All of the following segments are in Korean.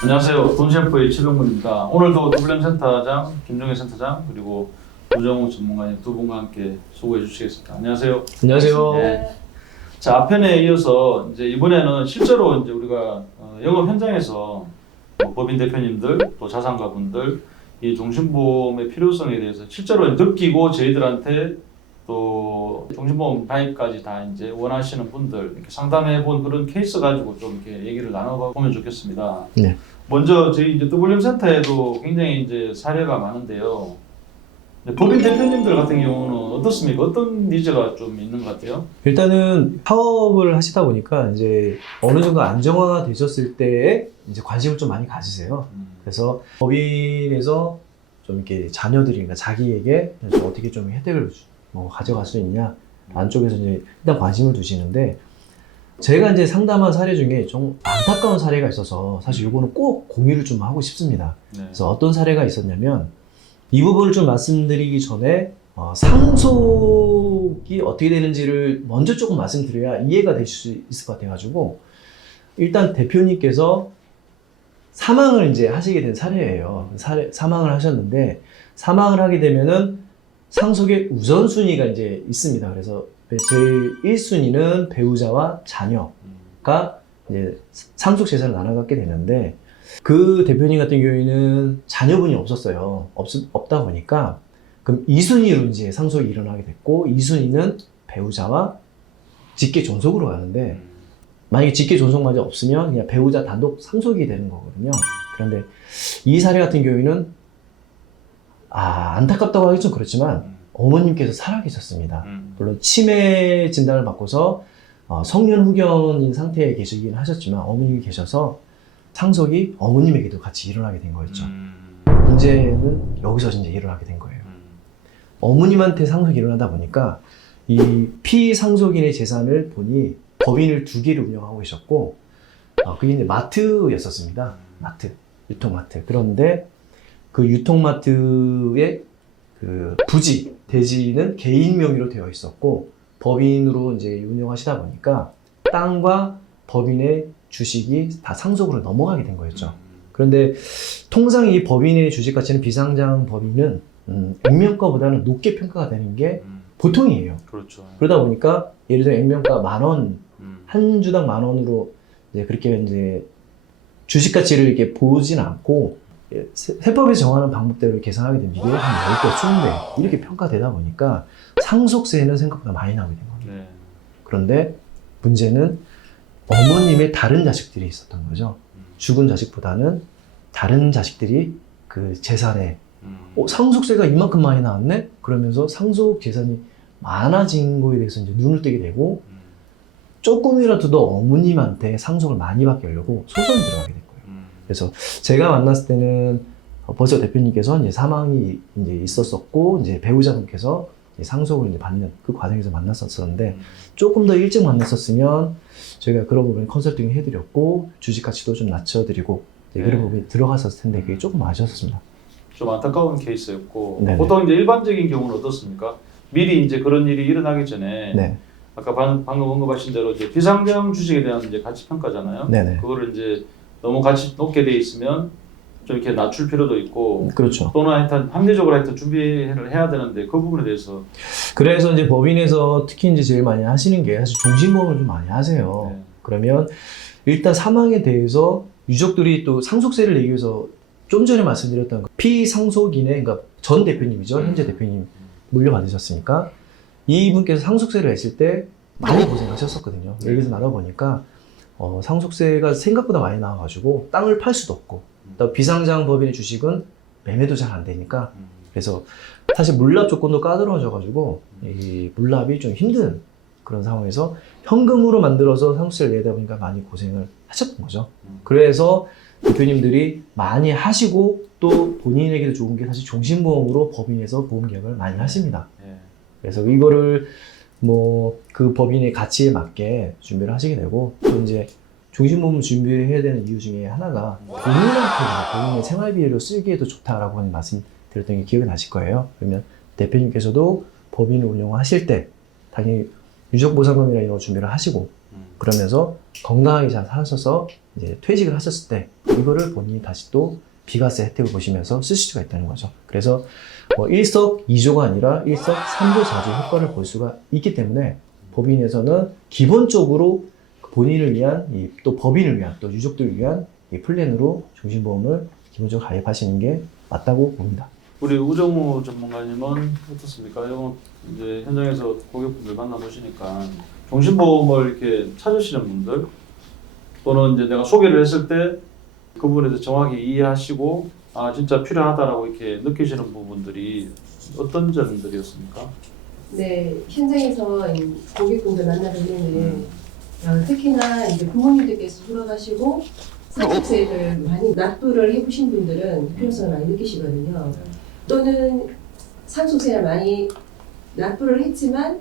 안녕하세요. 돈셰프의 최병문입니다. 오늘도 WM 센터장, 김종현 센터장, 그리고 우정우 전문가님 두 분과 함께 수고해 주시겠습니다. 안녕하세요. 안녕하세요. 네. 자, 앞편에 이어서 이제 이번에는 실제로 이제 우리가 영업 현장에서 뭐 법인 대표님들, 또 자산가분들 이 종신보험의 필요성에 대해서 실제로 느끼고 저희들한테 또 종신보험 가입까지 다 이제 원하시는 분들 이렇게 상담해 본 그런 케이스 가지고 좀 이렇게 얘기를 나눠보면 좋겠습니다. 네. 먼저 저희 이제 WM 센터에도 굉장히 이제 사례가 많은데요. 법인 대표님들 같은 경우는 어떻습니까? 어떤 니즈가 좀 있는 것 같아요? 일단은 사업을 하시다 보니까 이제 어느 정도 안정화가 되셨을 때에 이제 관심을 좀 많이 가지세요. 그래서 법인에서 좀 이렇게 자녀들이, 그러니까 자기에게 좀 어떻게 좀 혜택을 가져갈 수 있냐, 안쪽에서 이제 일단 관심을 두시는데, 제가 이제 상담한 사례 중에 좀 안타까운 사례가 있어서 사실 이거는 꼭 공유를 좀 하고 싶습니다. 네. 그래서 어떤 사례가 있었냐면, 이 부분을 좀 말씀드리기 전에 상속이 어떻게 되는지를 먼저 조금 말씀드려야 이해가 되실 수 있을 것 같아가지고, 일단 대표님께서 사망을 이제 하시게 된 사례예요. 사망을 하셨는데, 사망을 하게 되면은 상속의 우선순위가 이제 있습니다. 그래서 제일 1순위는 배우자와 자녀가 이제 상속 재산을 나눠 갖게 되는데, 그 대표님 같은 경우에는 자녀분이 없었어요. 없다 보니까 그럼 2순위로 이제 상속이 일어나게 됐고, 2순위는 배우자와 직계 존속으로 가는데, 만약에 직계 존속마저 없으면 그냥 배우자 단독 상속이 되는 거거든요. 그런데 이 사례 같은 경우에는 안타깝다고 하기 좀 그렇지만 어머님께서 살아계셨습니다. 물론 치매 진단을 받고서 성년 후견인 상태에 계시긴 하셨지만 어머님이 계셔서 상속이 어머님에게도 같이 일어나게 된 거였죠. 문제는 여기서 이제 일어나게 된 거예요. 어머님한테 상속이 일어나다 보니까 이 피상속인의 재산을 보니 법인을 2개를 운영하고 계셨고, 그게 이제 마트였었습니다. 마트, 유통마트. 그런데 그 유통마트의 그 부지, 대지는 개인 명의로 되어 있었고, 법인으로 이제 운영하시다 보니까 땅과 법인의 주식이 다 상속으로 넘어가게 된 거였죠. 그런데 통상 이 법인의 주식 가치는 비상장 법인은 액면가보다는 높게 평가가 되는 게 보통이에요. 그렇죠. 그러다 보니까 예를 들어 액면가 10,000원, 한 주당 10,000원으로 이제 그렇게 이제 주식 가치를 이렇게 보진 않고 세법에서 정하는 방법대로 계산하게 되면 이게 한 10배, 20배 이렇게 평가되다 보니까 상속세는 생각보다 많이 나오게 된 겁니다. 네. 그런데 문제는 어머님의 다른 자식들이 있었던 거죠. 죽은 자식보다는 다른 자식들이 그 재산에 상속세가 이만큼 많이 나왔네? 그러면서 상속 재산이 많아진 거에 대해서 이제 눈을 뜨게 되고, 조금이라도 더 어머님한테 상속을 많이 받게 하려고 소송이 들어가게 된 거예요. 그래서 제가 만났을 때는 벌써 대표님께서 이제 사망이 이제 있었었고, 이제 배우자분께서 이제 상속을 이제 받는 그 과정에서 만났었는데, 조금 더 일찍 만났었으면 저희가 그런 부분에 컨설팅을 해드렸고, 주식 가치도 좀 낮춰드리고, 그런 부분이 들어갔었을 텐데, 그게 조금 아쉬웠습니다. 좀 안타까운 케이스였고, 네네. 보통 이제 일반적인 경우는 어떻습니까? 미리 이제 그런 일이 일어나기 전에 네. 아까 방금 언급하신 대로 이제 비상장 주식에 대한 이제 가치 평가잖아요. 네네. 그거를 이제 너무 가치 높게 돼 있으면 좀 이렇게 낮출 필요도 있고, 그렇죠. 또는 하여튼 합리적으로 하여튼 준비를 해야 되는데 그 부분에 대해서 그래서 이제 법인에서 특히 이제 제일 많이 하시는 게 사실 종신보험을 좀 많이 하세요. 네. 그러면 일단 사망에 대해서 유족들이 또 상속세를 내기 위해서 좀 전에 말씀드렸던 그 피상속인의, 그러니까 전 대표님이죠. 현재 대표님 물려받으셨으니까 이분께서 상속세를 냈을 때 많이 고생하셨었거든요. 여기서 나눠보니까 상속세가 생각보다 많이 나와가지고 땅을 팔 수도 없고, 또 비상장 법인의 주식은 매매도 잘 안 되니까, 그래서 사실 물납 조건도 까다로워져가지고 이 물납이 좀 힘든 그런 상황에서 현금으로 만들어서 상속세를 내다 보니까 많이 고생을 하셨던 거죠. 그래서 대표님들이 많이 하시고, 또 본인에게도 좋은 게 사실 종신보험으로 법인에서 보험계약을 많이 하십니다. 그래서 이거를 그 법인의 가치에 맞게 준비를 하시게 되고, 또 이제 종신보험 준비해야 되는 이유 중에 하나가 본인의 생활비로 쓰기에도 좋다라고 하는 말씀 드렸던 게 기억이 나실 거예요. 그러면 대표님께서도 법인을 운영하실 때 당연히 유족보상금이나 이런 거 준비를 하시고, 그러면서 건강하게 잘 사셔서 이제 퇴직을 하셨을 때 이거를 본인이 다시 또 비과세 혜택을 보시면서 쓰실 수가 있다는 거죠. 그래서 일석이조가 아니라 일석삼조사조 효과를 볼 수가 있기 때문에 법인에서는 기본적으로 본인을 위한 또 법인을 위한 또 유족들을 위한 이 플랜으로 종신보험을 기본적으로 가입하시는 게 맞다고 봅니다. 우리 우정우 전문가님은 어떻습니까? 이제 현장에서 고객분들 만나보시니까 종신보험을 이렇게 찾으시는 분들 또는 이제 내가 소개를 했을 때 그 부분에 대해서 정확히 이해하시고 아 진짜 필요하다라고 이렇게 느끼시는 부분들이 어떤 점들이었습니까? 네, 현장에서 고객분들 만나보면은 특히나 이제 부모님들께서 돌아가시고 상속세를 많이 납부를 해보신 분들은 필요성을 많이 느끼시거든요. 또는 상속세를 많이 납부를 했지만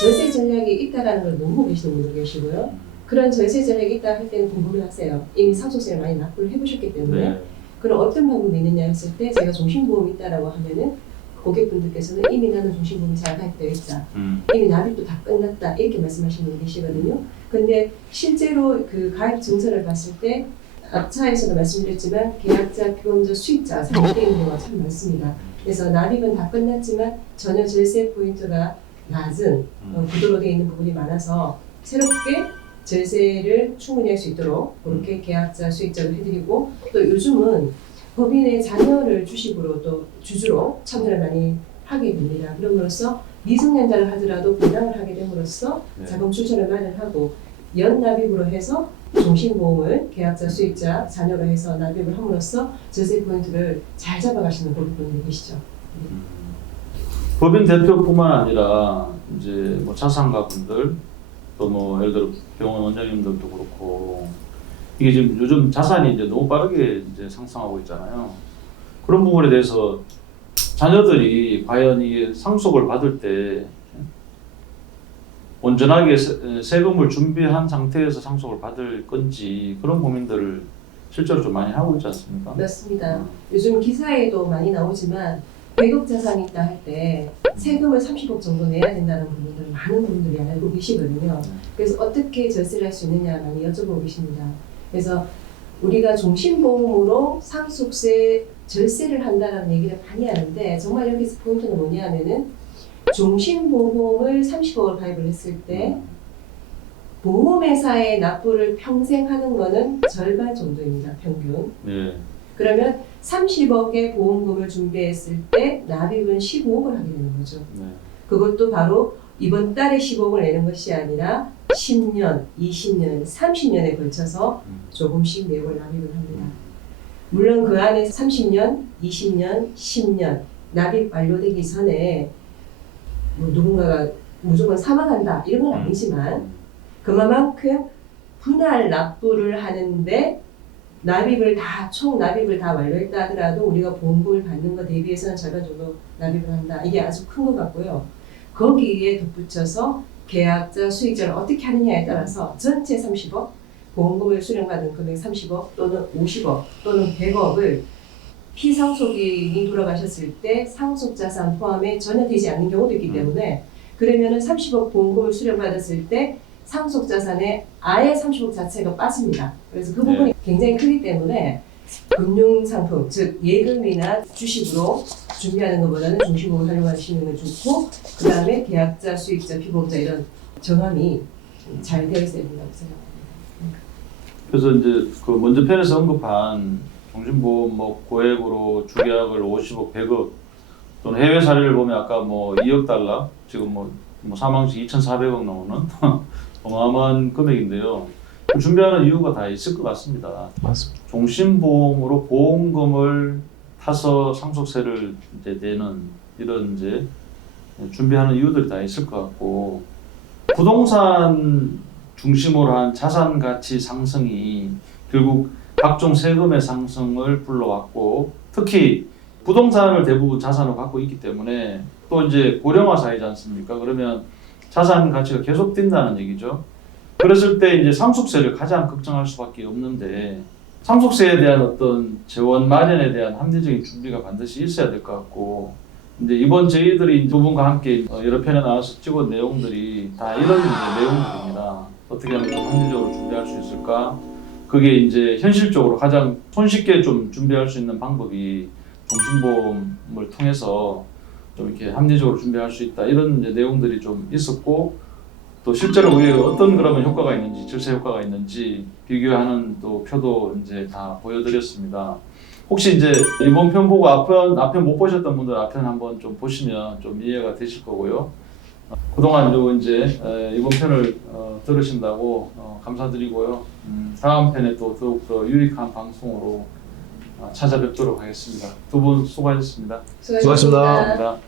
절세 전략이 있다라는 걸 모르고 계시는 분도 계시고요. 그런 절세 전략이 있다 할 때는 궁금해하세요. 이미 상속세를 많이 납부를 해보셨기 때문에. 네. 그럼 어떤 방법이 있느냐 했을 때 제가 종신보험이 있다라고 하면은 고객분들께서는 이미 나는 종신보험이 잘 가입되어 있다. 이미 납입도 다 끝났다. 이렇게 말씀하시는 분이 계시거든요. 근데 실제로 그 가입 증서를 봤을 때 앞차에서도 말씀드렸지만 계약자, 피보험자, 수익자가 잘못되어 있는 경우가 참 많습니다. 그래서 납입은 다 끝났지만 전혀 절세 포인트가 낮은 구도로 되어 있는 부분이 많아서 새롭게 절세를 충분히 할 수 있도록 그렇게 계약자, 수익자를 해드리고 또 요즘은 법인의 자녀를 주식으로 또 주주로 참여를 많이 하게 됩니다. 그럼으로써 미성년자를 하더라도 분양을 하게 됨으로써 네. 자금 출처를 마련하고 연납입으로 해서 종신보험을 계약자, 수익자, 자녀로 해서 납입을 함으로써 절세 포인트를 잘 잡아가시는 고객분들이 계시죠. 법인 대표뿐만 아니라 이제 뭐 자산가분들 또 뭐 예를 들어 병원 원장님들도 그렇고 이게 지금 요즘 자산이 이제 너무 빠르게 이제 상승하고 있잖아요. 그런 부분에 대해서 자녀들이 과연 이게 상속을 받을 때 온전하게 세금을 준비한 상태에서 상속을 받을 건지 그런 고민들을 실제로 좀 많이 하고 있지 않습니까? 맞습니다. 요즘 기사에도 많이 나오지만 100억 자산이 있다 할 때 세금을 30억 정도 내야 된다는 부분을 많은 분들이 알고 계시거든요. 그래서 어떻게 절세를 할 수 있느냐 많이 여쭤보고 계십니다. 그래서 우리가 종신보험으로 상속세 절세를 한다는 얘기를 많이 하는데 정말 여기서 포인트는 뭐냐면은 종신보험을 30억을 가입을 했을 때 보험회사에 납부를 평생 하는 거는 절반 정도입니다. 평균. 네. 그러면 30억의 보험금을 준비했을 때 납입은 15억을 하게 되는 거죠. 네. 그것도 바로 이번 달에 15억을 내는 것이 아니라 10년, 20년, 30년에 걸쳐서 조금씩 매월 납입을 합니다. 물론 그 안에 30년, 20년, 10년 납입 완료되기 전에 뭐 누군가가 무조건 사망한다 이런 건 아니지만 그만큼 분할 납부를 하는데 총 납입을 다 완료했다 하더라도 우리가 보험금을 받는 것 대비해서는 절반 정도 납입을 한다. 이게 아주 큰 것 같고요. 거기에 덧붙여서 계약자, 수익자를 어떻게 하느냐에 따라서 전체 30억, 보험금을 수령받은 금액 30억 또는 50억 또는 100억을 피상속인이 돌아가셨을 때 상속자산 포함에 전혀 되지 않는 경우도 있기 때문에 그러면은 30억 보험금을 수령받았을 때 상속자산에 아예 30억 자체가 빠집니다. 그래서 그 부분이 굉장히 크기 때문에 금융상품, 즉 예금이나 주식으로 준비하는 것보다는 종신보험을 활용하시는 게 좋고 그 다음에 계약자, 수익자, 피보험자 이런 정함이 잘 되어 있어야 된다고 생각합니다. 그래서 이제 그 먼저 편에서 언급한 종신보험 뭐 고액으로 주계약을 50억, 100억 또는 해외 사례를 보면 아까 뭐 2억 달러 지금 뭐 사망시 2,400억 나오는 어마어마한 금액인데요. 준비하는 이유가 다 있을 것 같습니다. 맞습니다. 종신보험으로 보험금을 타서 상속세를 이제 내는 이런 이제 준비하는 이유들이 다 있을 것 같고 부동산 중심으로 한 자산 가치 상승이 결국 각종 세금의 상승을 불러왔고 특히 부동산을 대부분 자산으로 갖고 있기 때문에 또 이제 고령화 사회지 않습니까? 그러면 자산 가치가 계속 뛴다는 얘기죠. 그랬을 때 이제 상속세를 가장 걱정할 수밖에 없는데 상속세에 대한 어떤 재원 마련에 대한 합리적인 준비가 반드시 있어야 될 것 같고 이제 이번 저희들이 두 분과 함께 여러 편에 나와서 찍은 내용들이 다 이런 이제 내용들입니다. 어떻게 하면 좀 합리적으로 준비할 수 있을까? 그게 이제 현실적으로 가장 손쉽게 좀 준비할 수 있는 방법이 종신보험을 통해서 좀 이렇게 합리적으로 준비할 수 있다. 이런 이제 내용들이 좀 있었고, 또 실제로 그게 어떤 그러면 효과가 있는지, 절세 효과가 있는지 비교하는 또 표도 이제 다 보여드렸습니다. 혹시 이제 이번 편 보고 앞편 못 보셨던 분들 앞편 한번 좀 보시면 좀 이해가 되실 거고요. 그동안 요 이제 이번 편을 들으신다고 감사드리고요. 다음 편에 또 더욱더 유익한 방송으로 찾아뵙도록 하겠습니다. 두 분 수고하셨습니다. 수고하셨습니다. 감사합니다.